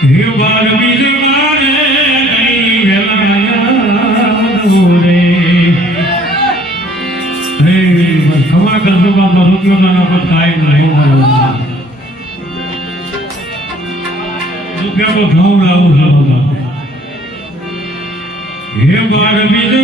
હે બાર બીજ મારે નહીં હે બસ ખમા કરજો બાપા પર કાંઈ નહીં હોવાનું રૂપિયા તો ઘઉં લાવું છે બાપા હે બાર બીજ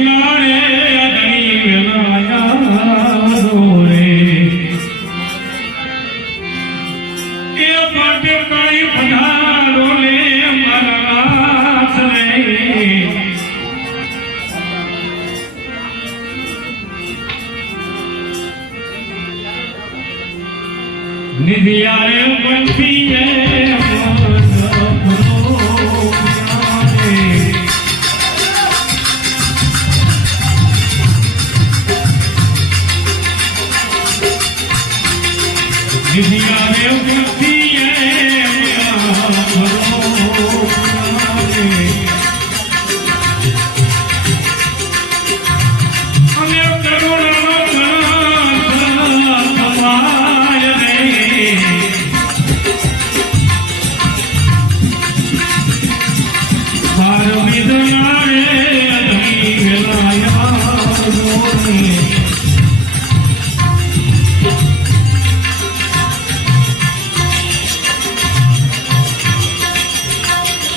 નિધિયારે બંધીએ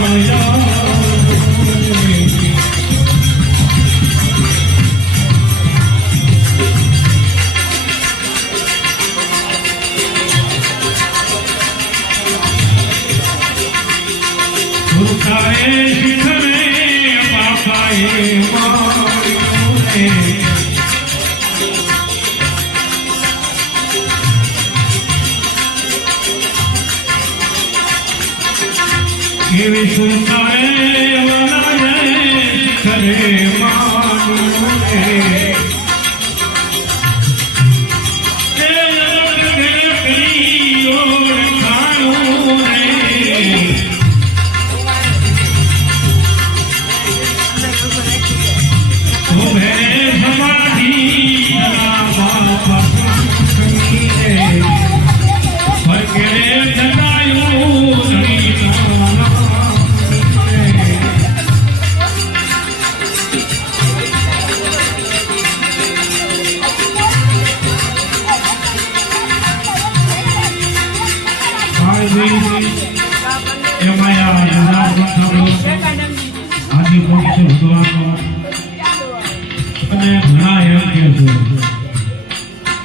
মায়া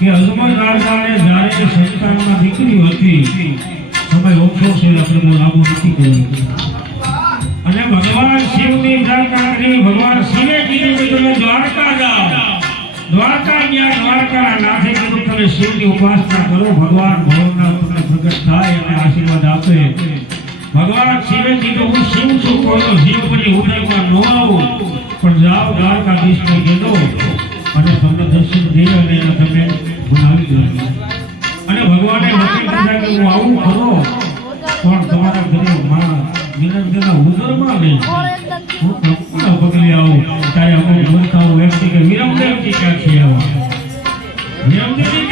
કે હનુમાન દાદાને જ્યારે સંતાનમાં દીકરી હતી સમય ઓછો છે આપણે લાગુ નથી કર્યો. અને ભગવાન શિવની પ્રાર્થના કરી ભગવાન શિવે કીધું કે તમે દ્વારકા જાઓ. દ્વારકા ગયા, દ્વારકાના નાથે કીધું તમે શિવની ઉપાસના કરો, ભગવાન ભગવાનના તમને પ્રગટ થાય અને આશીર્વાદ આપે. ભગવાન શિવે કીધું, હું શિવ છું, કોઈ તો શિવ પછી ઉદયમાં ન આવું, પણ જાઓ દ્વારકાધીશને કીધો અને તમને દર્શન દે અને તમે બનાવી દો. અને ભગવાને વચન પૂજા કે હું આવું ખરો પણ તમારા ઘરે માં નિરંજના ઉદરમાં નહીં હું કંકુના પગલે આવું. ત્યારે અમુક હું વ્યક્તિ કે વિરમદેવજી ક્યાંથી આવ્યા વિરમદેવજી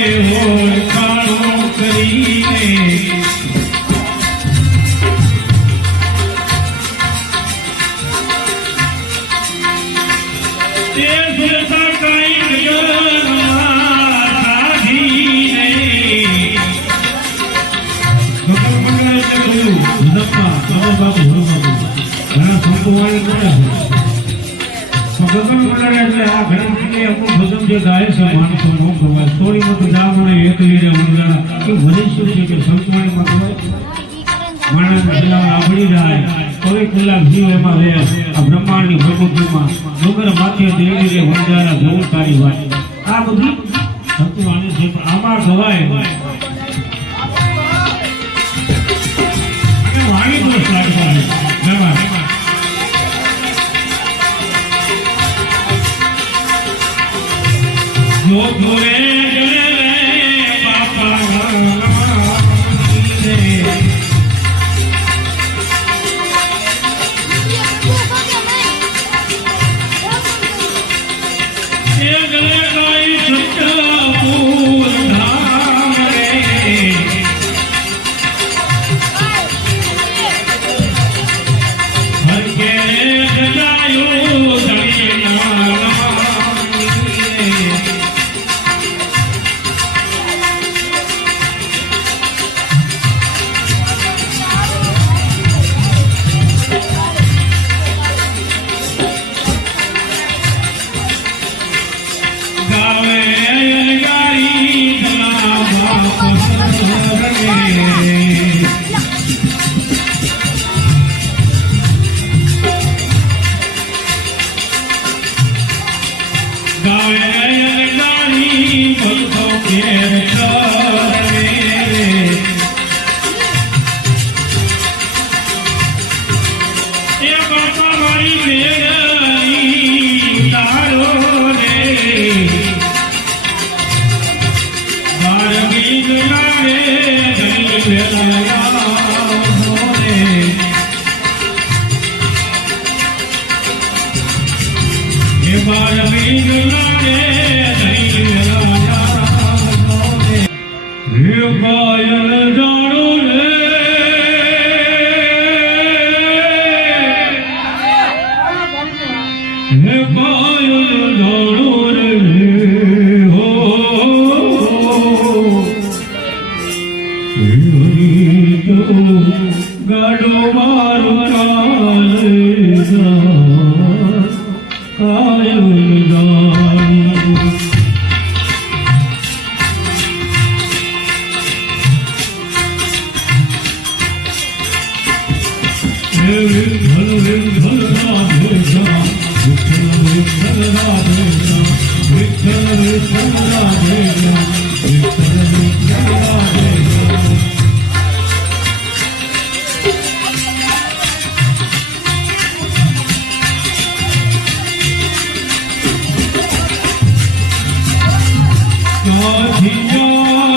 વાલે ઓળખાણો કરીને તે સુરતા કાંઈ ગગનમાં સાધીને ભગવાન મંગળ ભગવાન બોલાવે એટલે આ ભજન જે ગાય છે માણસો નો ગવાય થોડી જા મને એક ઉંડાણા કે વળી શું છે કે સંતવાણીમાં પેલા આવડી જાય, કોઈ કલાક જીવ એમાં રહે. આ બ્રહ્માંડની પ્રકૃતિમાં ડુંગર માથે દેવી રે વંજારા, જોવું તારી આ બધી સંતવાણી છે આમાં ગવાય જો હે પાયલ જાણો રે ગાડો મારું ચાલે જા, ક્યાંથી